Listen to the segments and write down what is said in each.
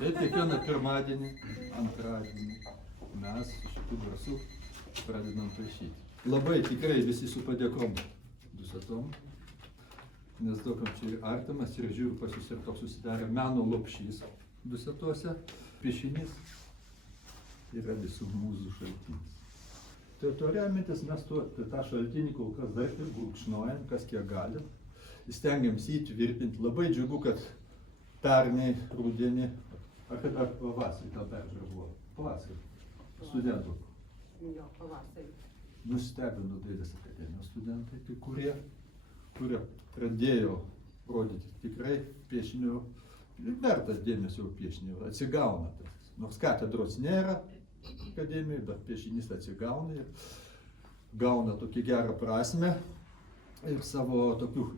Tai kiekvieną pirmadienį, antradienį mes šitų garsų pradedam paišyti. Labai tikrai visi su padėkom Dusetom, nes daugam čia ir artimas, ir žiūriu pas jūs ir toks susidarė meno lopšys Dusetuose. Piešinys yra visų mūsų šaltinis. Tai to remintis mes tą šaltinį kol kas dar ir gurkšnojam, kas kiek galim. Stengiams įtvirtinti. Labai džiugu, kad pernai rudenį, ar pavasarį tą peržiūrą buvo? Pavasarį. Studentų. Jo, pavasarį. Nustebino Dailės akademijos studentai, kurie pradėjo rodyti tikrai piešinių, vertas dėmesio piešinių, atsigauna. Nors katedros nėra akademijoje, bet piešinys atsigauna ir gauna tokį gerą prasme ir savo tokių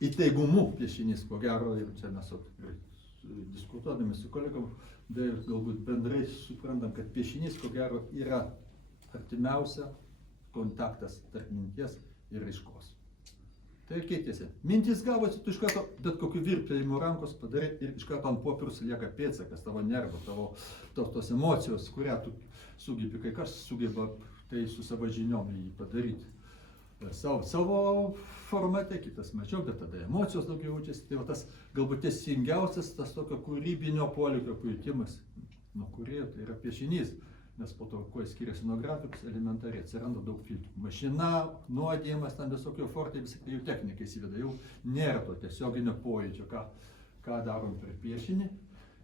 įteigumu piešinys, ko gero, ir čia mes diskutuodami su kolegom, galbūt bendrai suprantam, kad piešinys, ko gero, yra artimiausia kontaktas tarp minties ir raiškos. Tai keitėsi. Mintis gavosi, tu iš karto bet kokiu virpėjimu rankos padarai ir iš karto ant popieriaus lieka pėdsakas, tavo nervų, tos emocijos, kurią tu sugebi, kai kas sugeba tai su savo žiniom jį padaryti. Savo formate, kitas mačiau, bet tada emocijos daugiau jaučiasi. Tai va tas galbūt teisingiausias, tas tokio kūrybinio polėkio pajutimas nuo kūrėjo, tai yra piešinys. Nes po to, kuo skiriasi nuo grafikos, elementariai atsiranda daug filtrų. Mašina, nuodėjimas, ten visokio fortai, visikai jų technikai įsiveda, jau nėra to tiesioginio pojūčio, ką darom per piešinį.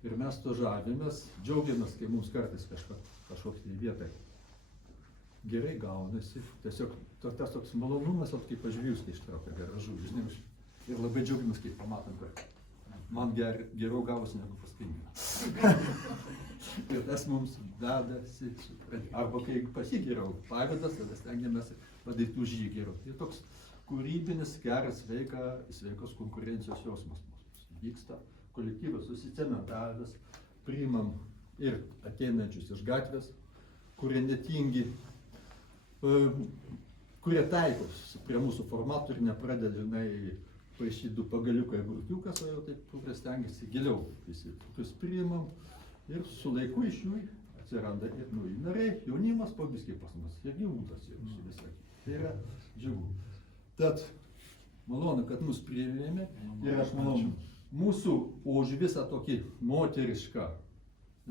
Ir mes to žavimės, džiaugiamės, kai mums kartais kažkokiai vietai gerai gaunasi. Tiesiog tas toks malonumas, kaip pažvėjus, kai ištraukia garažų, žinai, ir labai džiaugiamės, kai pamatom, kad man geriau gavosi negu paskai. Ir tas mums vedasi, arba kai pasigeriau pavydas, tada stengiamės padaryti už jį geriau. Tai toks kūrybinis, geras, sveikos konkurencijos jausmas mūsų vyksta. Kolektyvas susicementavęs, priimam ir ateinančius iš gatvės, kurie netingi, kurie taikos prie mūsų formatų ir nepradeda, žinai, paišyti du pagaliuką ir burkiukas, o jau taip stengiasi giliau visi. Tokius priimam. Ir su laiku iš jų atsiranda ir nauji nariai, jaunimas po biskį pas mus, ir gyvūtas jau su visai. Tai yra džiugu. Tad malonu, kad mus priėmėme ir aš manau, mūsų už visą tokį moterišką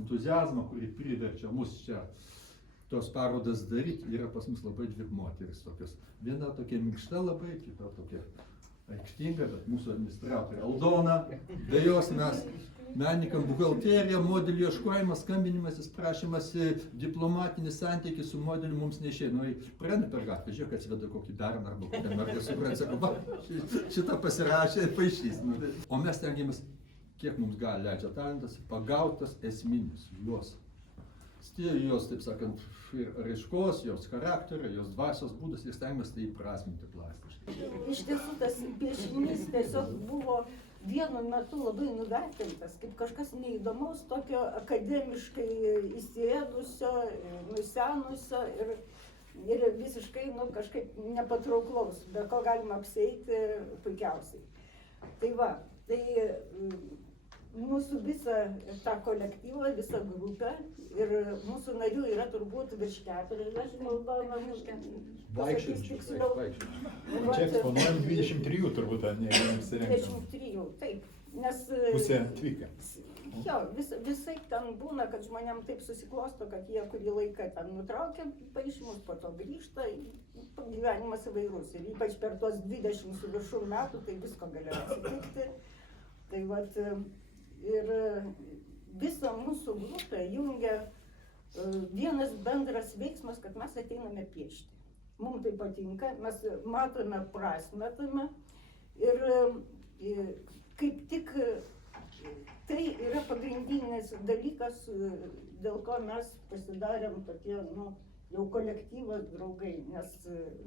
entuziazmą, kurį priverčia mus čia tos parodas daryti, yra pas mus labai dvi moteris tokios. Viena tokia minkšta labai, kita tokia aikštinga, bet mūsų administratorė Aldona, be jos mes menininkam buhalterija, modelių ieškojimas, skambinimasis, prašymas, diplomatinis santykis su modeliu mums neišėjo. Nu, praeina per gatvę, žiūrėk, atsiveda kokį berną arba kokią mergą, suprant, sako, šitą pasirašė ir paaišys. O mes stengiamės, kiek mums gali leidžia talentas, pagautas esminius juos. Jos, taip sakant, ir raiškos, jos charakterio, jos dvasios būdas ir stengiamės tai įprasminti plastiškai. Iš tiesų tas piešinys tiesiog buvo vienu metu labai nuvertintas, kaip kažkas neįdomaus, tokio akademiškai įsėdusio, nusenusio ir visiškai kažkaip nepatrauklaus, be ko galima apsieiti puikiausiai. Tai va, tai mūsų visą tą kolektyvą, visą grupę ir mūsų narių yra turbūt virš 40 Aldona. Vaikščiai. Čia eksponuojam 23 turbūt, ne, apsirenkam. 23, taip. Nes Pusė atvykę. Jo, visai ten būna, kad žmonėm taip susiklosto, kad jie kurį laiką ten nutraukia paišymus, po to grįžta, gyvenimas įvairus. Ir ypač per tuos 20 su viršum metų, tai visko galėjo atsitikti. Tai vat, ir visą mūsų grupę jungia vienas bendras veiksmas, kad mes ateiname piešti. Mums tai patinka, mes matome prasmę tame ir kaip tik tai yra pagrindinis dalykas, dėl ko mes pasidarėm tokie, jau kolektyvas draugai, nes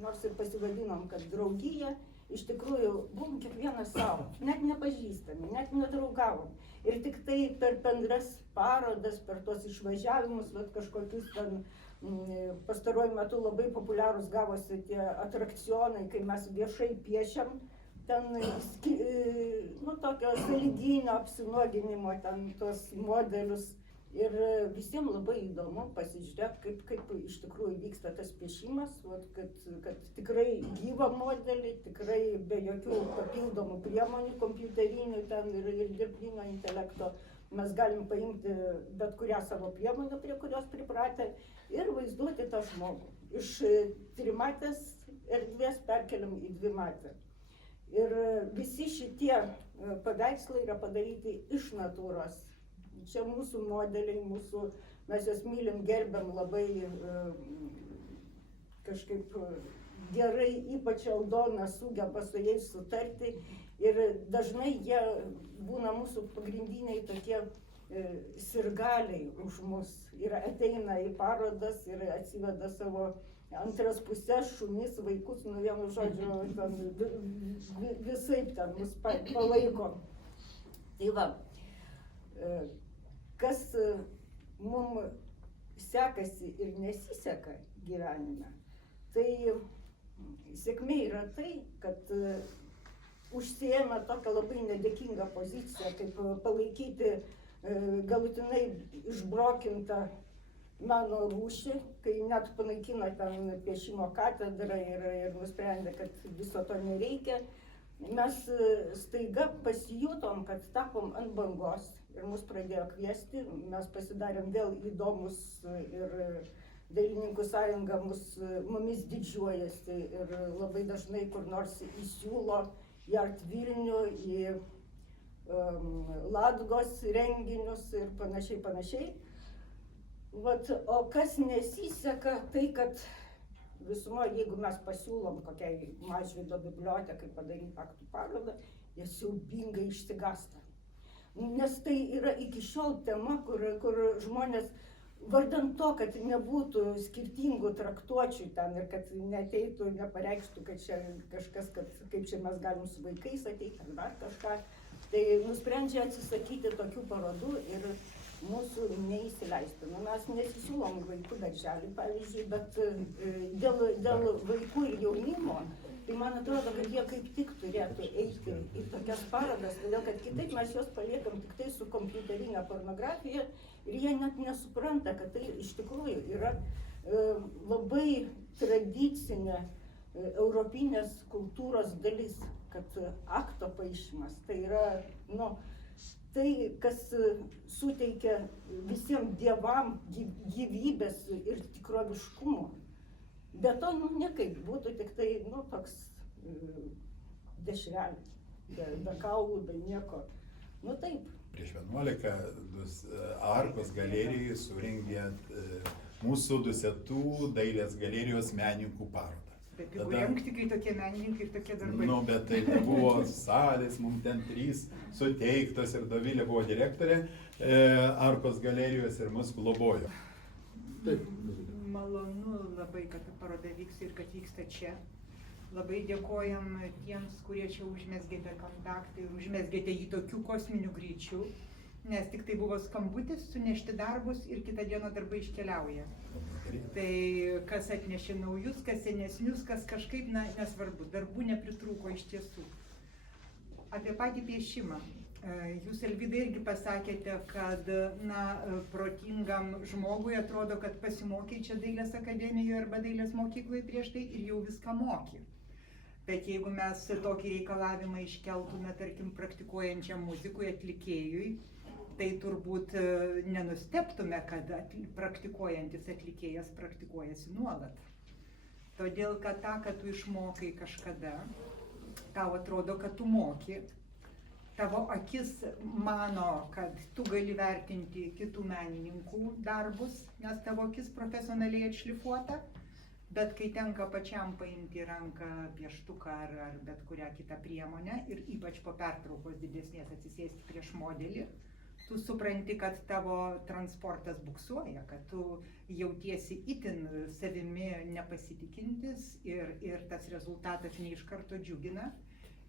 nors ir pasivadinom, kad draugija, iš tikrųjų buvom kiekvienas savo, net nepažįstami, net nedraugavom. Ir tik tai per bendras parodas, per tuos išvažiavimus, kažkokius ten pastaruoju metu labai populiarūs gavosi tie atrakcionai, kai mes viešai piešiam ten, nu, tokio sąlyginio apsinuoginimo, ten tuos modelius. Ir visiems labai įdomu pasižiūrėti, kaip iš tikrųjų vyksta tas piešimas, vat, kad tikrai gyvą modelį, tikrai be jokių papildomų priemonių kompiuterinių ten ir dirbtinio intelekto mes galim paimti bet kurią savo priemonę, prie kurios pripratę, ir vaizduoti tą žmogų. Iš trimatės erdvės perkeliam į dvimatę. Ir visi šitie paveikslai yra padaryti iš natūros. Čia mūsų modeliai, mes juos mylim, gerbiam labai kažkaip gerai, ypač Aldona sugeba su jais sutarti. Ir dažnai jie būna mūsų pagrindiniai tokie sirgaliai už mus. Ir ateina į parodas ir atsiveda savo antras pusės, šunis, vaikus, nu vienu žodžiu, visaip ten mus palaiko. Tai va, kas mums sekasi ir nesiseka gyvenime, tai sėkmė yra tai, kad užsiėmė tokią labai nedėkingą poziciją, kaip palaikyti galutinai išbrokintą meno rūšį, kai net panaikino ten piešimo katedrą ir nusprendė, kad viso to nereikia. Mes staiga pasijutom, kad tapom ant bangos ir mus pradėjo kviesti, mes pasidarėm vėl įdomus ir Dailininkų sąjunga mumis didžiuojasi ir labai dažnai kur nors įsiūlo į Art Vilnių, į Latgos renginius ir panašiai. Vat, o kas nesiseka, tai kad visumoje, jeigu mes pasiūlom kokiai Mažvydo bibliotekai padaryti aktų parodą, jie siaubingai išsigąsta. Nes tai yra iki šiol tema, kur žmonės, vardant to, kad nebūtų skirtingų traktuočių ten ir kad neateitų, nepareikštų, kad čia kažkas, kaip čia mes galim su vaikais ateiti ar dar kažką, tai nusprendžia atsisakyti tokių parodų ir mūsų neįsileisti. Nu, mes nesisiūlom vaikų darželį, pavyzdžiui, bet dėl vaikų ir jaunimo, tai man atrodo, kad jie kaip tik turėtų eiti į tokias parodas, todėl kad kitaip mes juos paliekam tik tai su kompiuterinė pornografija ir jie net nesupranta, kad tai iš tikrųjų yra labai tradicinė europinės kultūros dalis, kad akto paišymas tai yra, nu, tai, kas suteikia visiems dievam gyvybės ir tikroviškumo. Be to, nu, niekaip, būtų tik tai, nu, toks dešrelis, be kaulų, be nieko. Nu, taip. Prieš 11 Arkos galerijai surengė mūsų Dusetų dailės galerijos menininkų parodą. Bet įrengti, kai tokie menininkai ir tokie darbai. Nu, bet tai buvo salės, mums ten 3 suteiktos ir Dovilė buvo direktorė Arkos galerijos ir mus globojo. Taip. Malonu labai, kad paroda vyks ir kad vyksta čia. Labai dėkojam tiems, kurie čia užmesgėte kontaktą ir užmesgėte jį tokiu kosminiu greičiu, nes tik tai buvo skambutis, sunešti darbus ir kitą dieną darbai iškeliauja. Tai kas atnešė naujus, kas senesnius, kas kažkaip, na, nesvarbu, darbų nepritrūko iš tiesų. Apie patį piešimą. Jūs, Elvyda, irgi pasakėte, kad, na, protingam žmogui atrodo, kad pasimokė čia dailės akademijoje arba dailės mokykloje prieš tai ir jau viską mokė. Bet jeigu mes tokį reikalavimą iškeltume, tarkim, praktikuojančiam muzikui, atlikėjui, tai turbūt nenustebtume, kad praktikuojantis atlikėjas praktikuojasi nuolat. Todėl, kad tą, kad tu išmokai kažkada, tau atrodo, kad tu moki, tavo akis mano, kad tu gali vertinti kitų menininkų darbus, nes tavo akis profesionaliai atšlifuota, bet kai tenka pačiam paimti ranką pieštuką ar bet kurią kitą priemonę ir ypač po pertraukos didesnės atsisėsti prieš modelį, tu supranti, kad tavo transportas buksuoja, kad tu jautiesi itin savimi nepasitikintis ir tas rezultatas ne iš karto džiugina.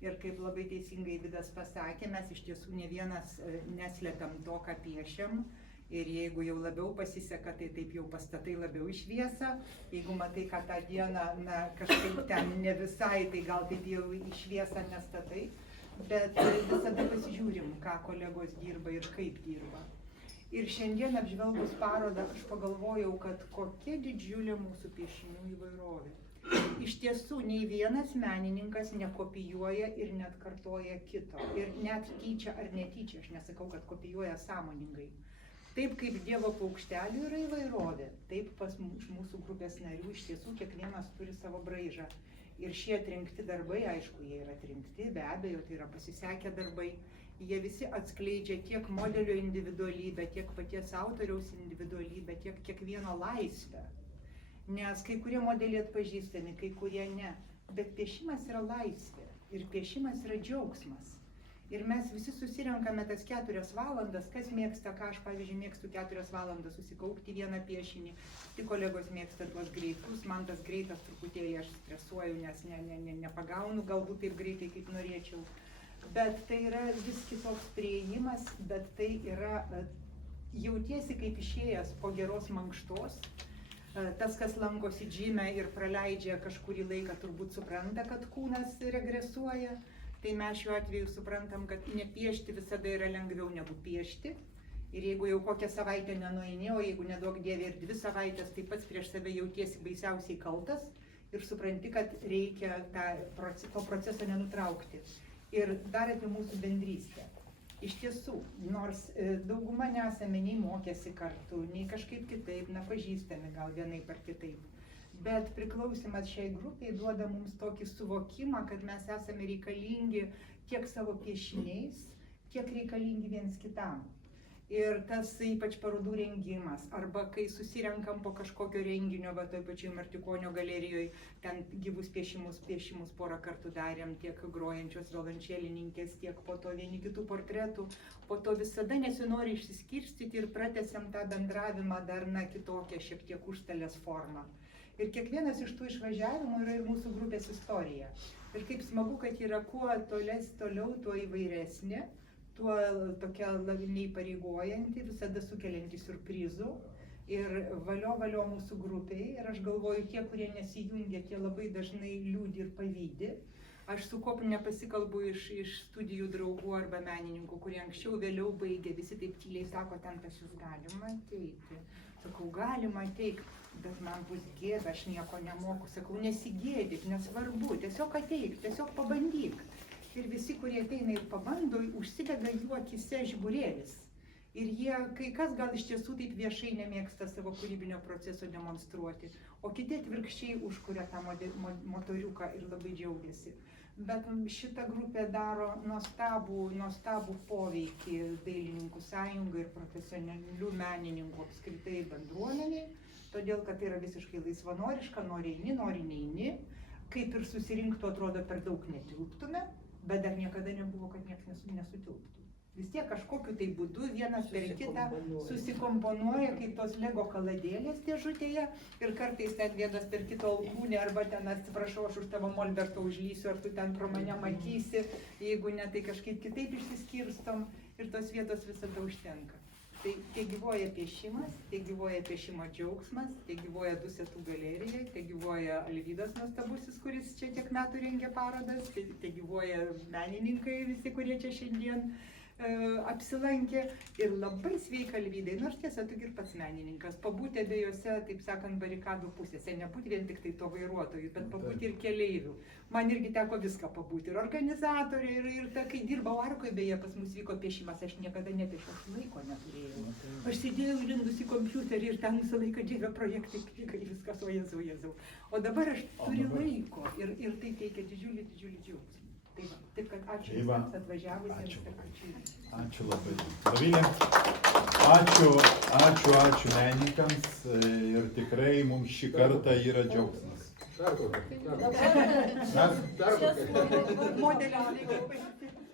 Ir kaip labai teisingai Vidas pasakė, mes iš tiesų ne vienas neslepiam to, ką piešiam. Ir jeigu jau labiau pasiseka, tai taip jau pastatai labiau į šviesą. Jeigu matai, kad tą dieną kažkaip ten ne visai, tai gal taip jau į šviesą nestatai. Bet visada pasižiūrim, ką kolegos dirba ir kaip dirba. Ir šiandien apžvelgus parodą aš pagalvojau, kad kokia didžiulė mūsų piešinių įvairovė. Iš tiesų, nei vienas menininkas nekopijuoja ir net kartoja kito. Ir net tyčia ar netyčia, aš nesakau, kad kopijuoja sąmoningai. Taip kaip Dievo paukštelių yra įvairovė, taip pas mūsų grupės narių iš tiesų kiekvienas turi savo braižą. Ir šie atrinkti darbai, aišku, jie yra atrinkti, be abejo, tai yra pasisekę darbai. Jie visi atskleidžia tiek modelio individualybę, tiek paties autoriaus individualybę, tiek kiekvieno laisvę. Nes kai kurie modeliai atpažįstami, kai kurie ne. Bet piešimas yra laisvė ir piešimas yra džiaugsmas. Ir mes visi susirenkame tas 4 valandas, kas mėgsta, ką aš, pavyzdžiui, mėgstu 4 valandas susikaupti vieną piešinį. Tik kolegos mėgsta tuos greitus, man tas greitas truputėlį aš stresuoju, nes nepagaunu galbūt taip greitai, kaip norėčiau. Bet tai yra vis kitoks priėjimas, bet tai yra, jautiesi kaip išėjęs po geros mankštos. Tas, kas lankosi džime ir praleidžia kažkurį laiką, turbūt supranta, kad kūnas regresuoja. Tai mes šiuo atveju suprantam, kad nepiešti visada yra lengviau negu piešti. Ir jeigu jau kokią savaitę nenueini, o jeigu neduok Dieve ir 2 savaitės, tai pats prieš save jautiesi baisiausiai kaltas ir supranti, kad reikia to proceso nenutraukti. Ir dar apie mūsų bendrystę. Iš tiesų, nors dauguma nesame nei mokėsi kartu, nei kažkaip kitaip, pažįstami gal vienaip ar kitaip. Bet priklausimas šiai grupiai duoda mums tokį suvokimą, kad mes esame reikalingi tiek savo piešiniais, tiek reikalingi viens kitam. Ir tas ypač parodų rengimas, arba kai susirenkam po kažkokio renginio, va toj pačioj Martikonio galerijoje, ten gyvus piešimus porą kartų darėm, tiek grojančios violončelininkės, tiek po to vieni kitų portretų, po to visada nesinori išsiskirstyti ir pratęsiam tą bendravimą dar kitokią šiek tiek užstalės formą. Ir kiekvienas iš tų išvažiavimų yra ir mūsų grupės istorija. Ir kaip smagu, kad yra kuo toliau, tuo įvairesnė, tuo tokia neįpareigojanti, visada sukelianti siurprizų. Ir valio mūsų grupiai. Ir aš galvoju, tie, kurie nesijungia, tie labai dažnai liūdi ir pavydi. Aš su kuo nepasikalbu iš studijų draugų arba menininkų, kurie anksčiau vėliau baigė, visi taip tyliai sako, ten pas jūs galima ateiti. Sakau, galima ateik, bet man bus gėda, aš nieko nemoku. Sakau, nesigėdyk, nesvarbu, tiesiog ateik, tiesiog pabandyk. Ir visi, kurie ateina ir pabando, užsidega jų akise žiburėlis. Ir jie, kai kas gal iš tiesų taip viešai nemėgsta savo kūrybinio proceso demonstruoti, o kiti atvirkščiai užkuria tą motoriuką ir labai džiaugiasi. Bet šita grupė daro nuostabų poveikį Dailininkų sąjungai ir profesionalių menininkų apskritai bendruomeniai, todėl kad tai yra visiškai laisvanoriška, nori eini, nori neini, kaip ir susirinktų atrodo per daug netilptume, bet dar niekada nebuvo, kad niekas nesutilptų. Vis tiek kažkokiu tai būdu vienas per kitą susikomponuoja kaip tos Lego kaladėlės dėžutėje ir kartais ten vienas per kito alkūnę arba ten atsiprašau, aš už tavo molberto užlysiu, ar tu ten pro mane matysi, jeigu ne, tai kažkaip kitaip išsiskirstom ir tos vietos visada užtenka. Tai tie gyvoja piešimas, tie gyvoja piešimo džiaugsmas, tie gyvoja Dusetų galerijoje, tie gyvoja Alvydas nuostabusis, kuris čia tiek metų rengia parodas, tie gyvoja menininkai visi, kurie čia šiandien apsilankė ir labai sveika Alvydai, nors tiesa, tu ir pats menininkas, pabūti abiejose, taip sakant, barikadų pusėse, nebūti vien tik tai to vairuotojų, bet pabūti ir keleivių. Man irgi teko viską pabūti, ir organizatoriai, ir kai dirbau Arkoje, beje, pas mus vyko piešimas, aš niekada nepiešiau, aš laiko neturėjau. Aš sėdėjau lindus į kompiuterį ir ten visą laiką Dieve projektai, knygai, viskas, o Jėzau. O dabar aš turiu laiko ir tai teikia didžiulį džiaugsmą. Taip, kad ačiū visiems atvažiavusiems. Ačiū labai. Dovilė, ačiū menininkams ir tikrai mums šį kartą yra džiaugsmas. Dar kokia. Modelis reikia